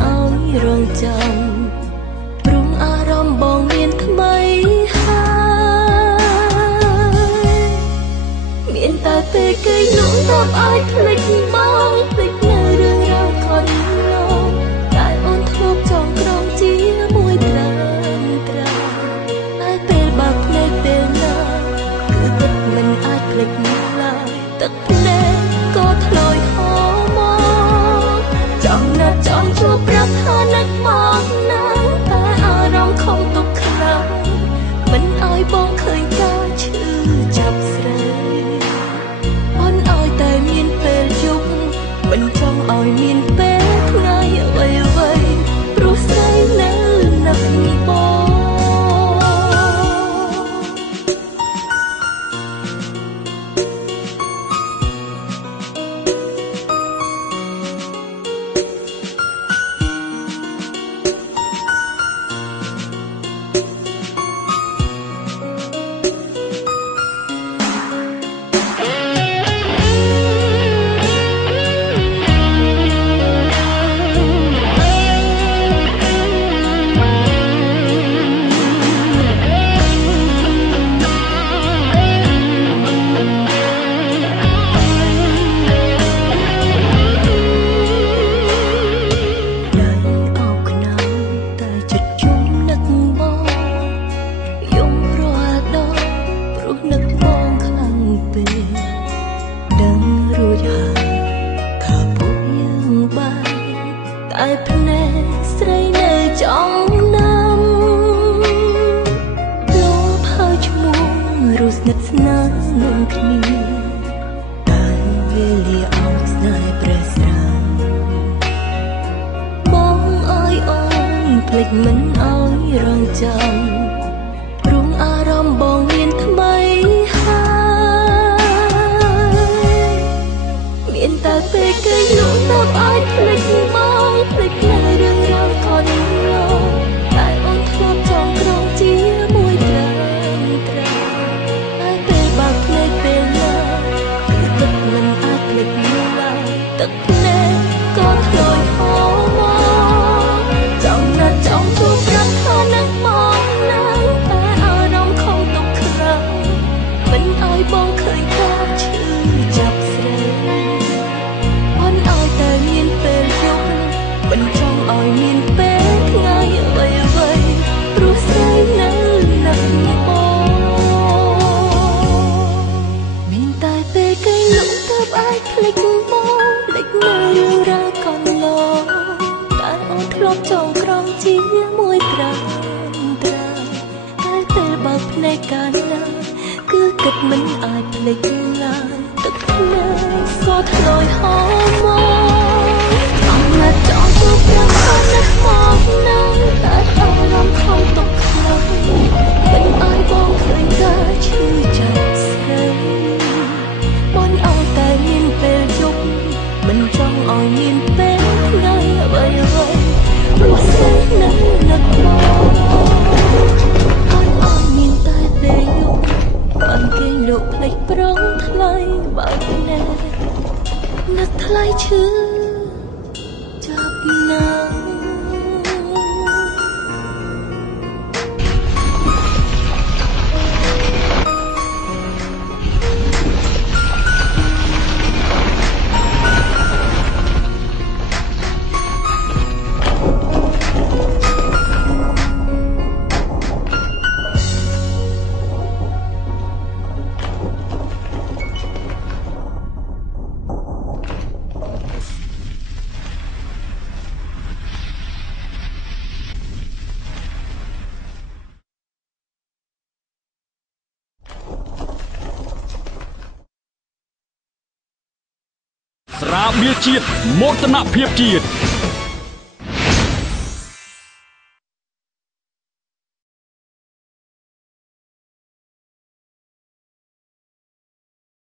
ឲ្យរងចាំព្រមអារម្មណ៍បងមានថ្មីហើយមានតែពេលគេលងទៅឲ្យភ្លេចបងភ្លេចនៅរឿងរ៉ាវកូនឡងតែអូនធ្លាប់ចងក្រងជាមួយត្រាំត្រាតែពេលបាក់ភ្នែកពេលណាគឺទឹកមិនអាចភ្លេចឡើយទឹកភ្នែកក៏ថ្លៃហូរមកចង់ណាត់ចង់ជួបប្រាប់ថានឹកមកណាតែអារម្មណ៍ខំទុកខ្លាំងមិនឲ្យបងឃើញការឈឺចាប់ស្រីអូនឲ្យតែមានពេលយប់មិនចង់ឲ្យមានពេលថ្ងៃអ្វីអ្វីព្រោះស្រីនៅនឹកបងតែភ្នែកស្រីនៅចង់ណាំលោភហើយឈ្មោះរស់ស្និទ្ធស្នាលនឹងគ្នាតែវេលាអោបស្នេហ៍ប្រេះស្រាំបងអើយអូនភ្លេចមិនអើយរងចាំព្រមអារម្មណ៍បងមានថ្មីហើយមានតែពេលគេលងទៅឲ្យភ្លេចបងភ្លេចនៅរឿងរ៉ាវកូនឡងតែអូនធ្លាប់ចងក្រងជាមួយត្រាំត្រាតែពេលបាក់ភ្នែកពេលណាគឺទឹកមិនអាចភ្លេចឡើយទឹកភ្នែកក៏ថ្លៃហូរមកចង់ណាត់ចង់ជួបប្រាប់ថានឹកមកណាតែអារម្មណ៍ខំទុកខ្លាំងមិនឲ្យបងឃើញការឈឺចាប់ស្រីអូនឲ្យតែមានពេលយប់មិនចង់ឲ្យមានពេលថ្ងៃអ្វីអ្វីព្រោះស្រីនៅនឹកបងមានតែពេលគេលងទៅអាចភ្លេចបងភ្លេចនៅរឿងរ៉ាវកូនឡងតែអូនធ្លាប់ចងក្រងជាមួយត្រាំត្រាតែពេលបើភ្នែកកាលណាគឺគិតមិនអាចភ្លេចឡើយទឹកភ្នែកក៏ថ្លៃហូរមកចង់ជួបប្រាប់ថានឹកមកណាតែអារម្មណ៍ខំទុកខ្លាំងមិនឲ្យបងឃើញការឈឺចាប់ស្រីបងឲ្យតែមានពេលយប់មិនចង់ឲ្យមានពេលថ្ងៃអ្វីអ្វីព្រោះស្រីនៅនឹកបងអត់ឲ្យមានតែពេលយប់បានគេលោកភ្លេចប្រងថ្លៃបើភ្នែកនឹកថ្លៃឈឺចាប់ណាស្រាបៀរជាតិមោទនភាពជាតិ